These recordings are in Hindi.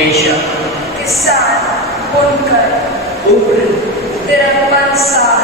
पेशा, किसान, बुनकर, उम्र 53 साल।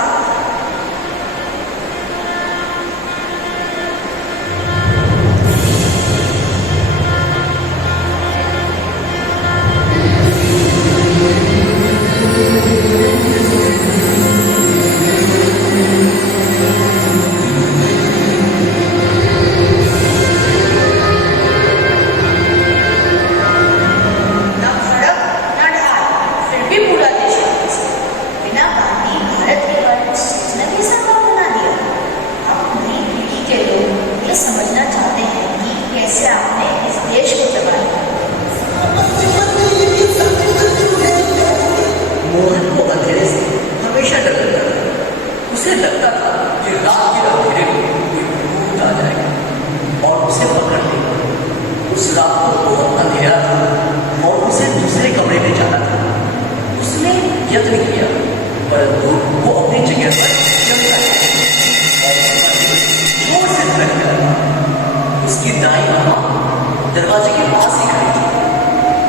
दरवाजे के पास ही खड़ी थी।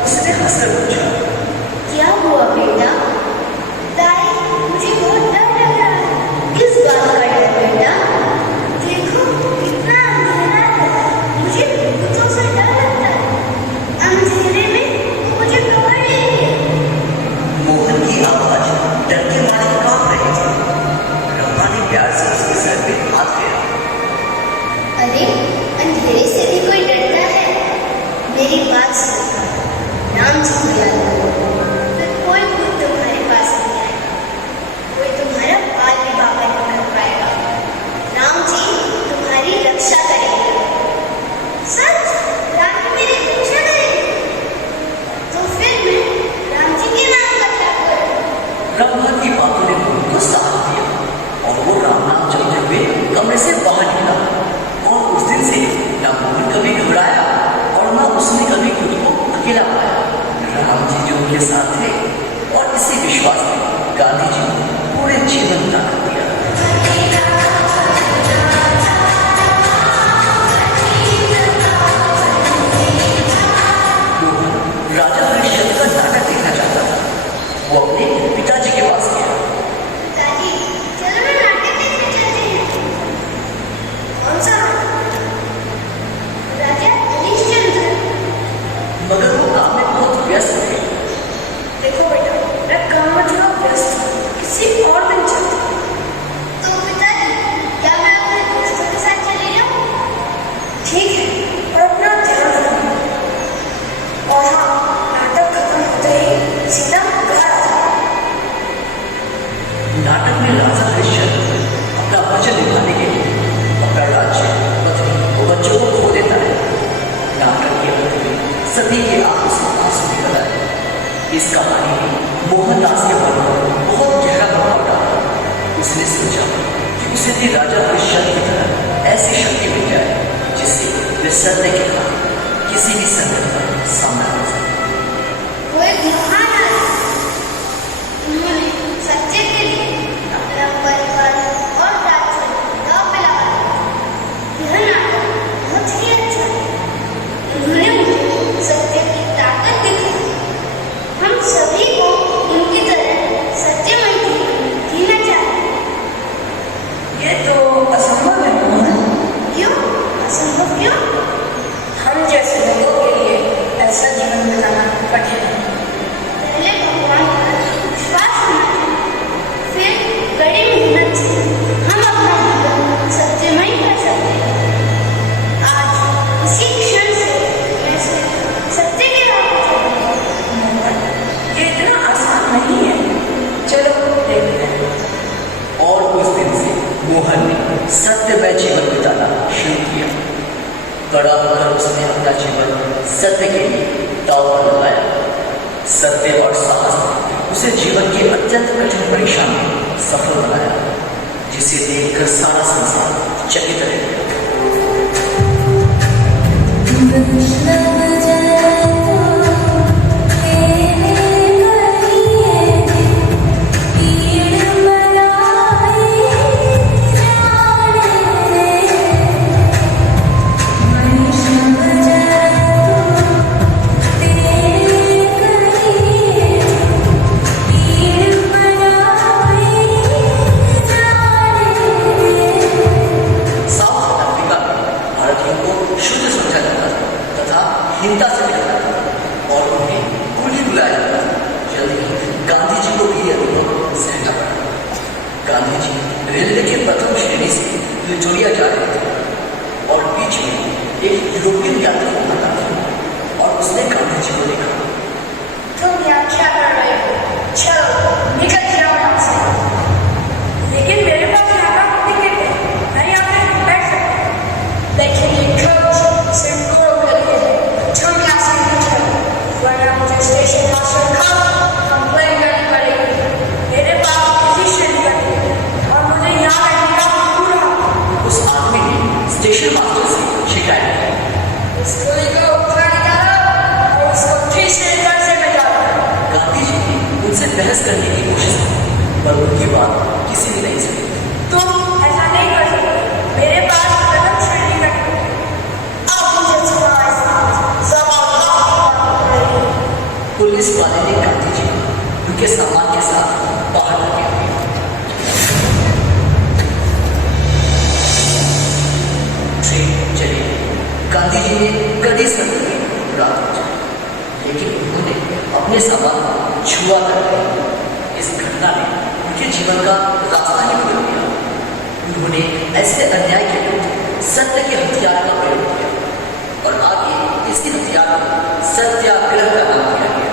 उसने हंसकर पूछा, क्या हुआ बेटा? दाई, मुझे बहुत डर लग रहा है। किस बात का डर बेटा? देखो कितना अंधेरा है। मुझे भूतों से डर लगता है। अंधेरे में मुझे खबर नहीं है। मोहन की आवाज डर के मारे कांप रही थी। रम्मा ने प्यार से उसके सर पे हाथ फेरा। अरे, अंधेरे से भी कोई डरता है? मेरी बात सुनो, राम जी को याद करो। फिर कोई भूत तुम्हारे पास नहीं आएगा। कोई तुम्हारा बाल विवाह नहीं कर पाएगा। राम जी तुम्हारी रक्षा करेंगे। सच? राम जी मेरी रक्षा करेंगे? तो फिर मैं राम जी के नाम का क्या करूं? रम्मा की बातों ने मोहन को साथ दिया और वो राम नाम चलते हुए कमरे से बाहर निकला। और उस दिन से न मोहन कभी घबराया और न उसने कभी खुद को अकेला पाया। राम जी जो उनके साथ थे और इसी विश्वास में गांधी जी ने पूरे जीवन दान दिया। राजा हरिश्चंद्र का नाटक देखना चाहता था। वो अपने पिताजी के पास गया। पिताजी, चलो ना नाटक देखने चलते हैं। कौन सा? राजा हरिश्चंद्र। मगर वो काम में बहुत व्यस्त थे। देखो बेटा, मैं काम में थोड़ा व्यस्त हूँ, किसी और दिन चलते हैं। तो पिताजी, क्या मैं अपने दोस्तों के साथ चली जाऊं? ठीक है, और अपना ध्यान रखना। और हाँ, नाटक खत्म होते ही सीधा घर आ जाओ। नाटक में राजा हरिश्चंद्र अपना वचन निभाने के लिए अपना राज्य, पत्नी और बच्चों को खो देता है। नाटक के अंत में सभी के आंखों से आंसू निकल आए। इस कहानी में मोहनदास के मन पर बहुत गहरा प्रभाव डाला। उसने सोचा कि उसे भी राजा हरिश्चंद्र की तरह ऐसी शक्ति मिल जाए जिससे वे सत्य के खिलाफ किसी भी संकट का सामना कर सके। कोई महान आदमी, उन्होंने सत्य के लिए अपना परिवार और राज्य दांव पे लगा दिया। यह नाटक बहुत ही अच्छा है। उन्होंने मुझे सत्य की ताकत दिखाई। हम सभी को उनकी तरह सत्यमय जीना चाहिए। ये तो असंभव है मोहन। क्यों असंभव? क्यों? हम जैसे लोगों के लिए ऐसा जीवन बिताना कठिन है। पहले भगवान पर विश्वास होना चाहिए, फिर कड़ी मेहनत से हम अपना जीवन सत्यमय कर सकते हैं। आज इसी क्षण से मैं सत्य के राह पर चलूंगा। मोहन, ये इतना आसान नहीं है। चलो देखते हैं। और उस दिन से मोहन ने सत्यमय जीवन बिताना शुरू किया। कड़ा होकर उसने अपना जीवन सत्य के लिए दांव पर लगाया। सत्य और साहस ने उसे जीवन की अत्यंत कठिन परीक्षा में सफल बनाया, जिसे देखकर सारा संसार चकित रह गया। रहे थे और बीच में एक यूरोपियन यात्री आता था और उसने गांधी जी को देखा। तुम यहाँ क्या कर रहे हो? चलो निकल जाओ यहाँ से। लेकिन मेरे पास यहाँ का टिकट है, मैं यहाँ पे बैठ सकता हूँ। लेकिन ये कोच सिर्फ 2 रुपये के लिए है। तुम यहाँ से निकलो, वरना मुझे स्टेशन मास्टर का कंप्लेंट करनी पड़ेगी। मेरे पास किसी श्रेणी का टिकट है और मुझे यहाँ रहने का पूरा हक है। उस आदमी ने स्टेशन मास्टर से शिकायत की। इस गोली को ऊपर निकालो और इसको तीसरे घर से निकालो। गांधी जी ने उनसे बहस करने की कोशिश की, पर उनकी बात किसी ने नहीं सुनी। तुम ऐसा नहीं कर सकते, मेरे पास प्रथम श्रेणी का टिकट है। अब मुझे तुम्हारे साथ जबरदस्ती बात करेगी। पुलिस वाले ने गांधी जी को उनके सामान के साथ बाहर धकेल दिया। ट्रेन चली गई। गांधी जी ने कड़ी सर्दी रात हो जाए, लेकिन उन्होंने अपने सामान को छुआ कर दिया। इस घटना ने उनके जीवन का रास्ता ही बदल दिया। उन्होंने ऐसे अन्याय के विरुद्ध सत्य के हथियार का प्रयोग किया और आगे इसी हथियार को सत्याग्रह का नाम दिया गया।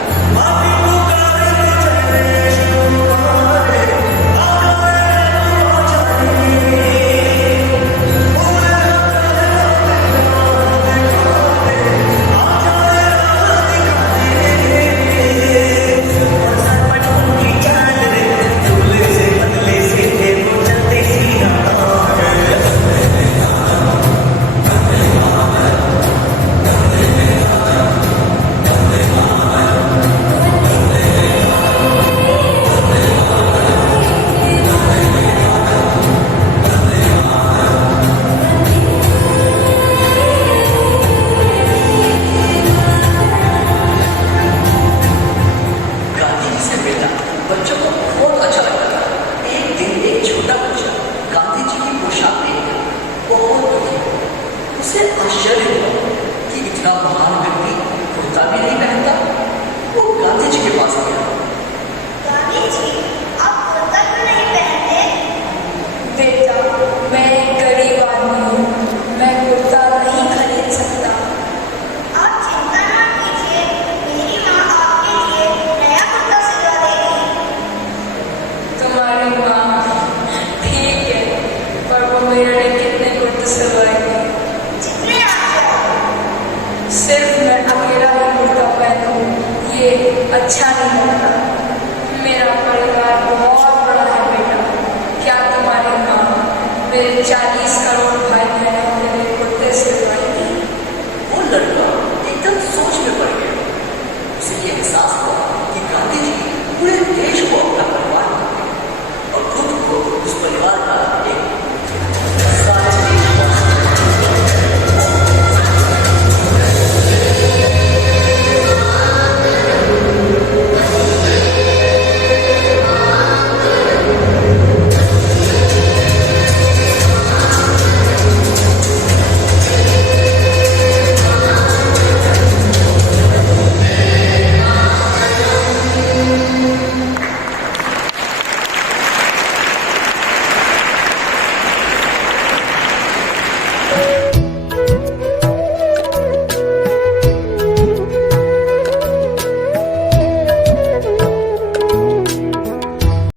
बच्चों को बहुत अच्छा लगता था। एक दिन एक छोटा बच्चा गांधी जी की पोशाक देखकर बहुत दुखी हुआ। उसे आश्चर्य हुआ कि इतना महान व्यक्ति कुर्ता भी नहीं पहनता। वो गांधी जी के पास गया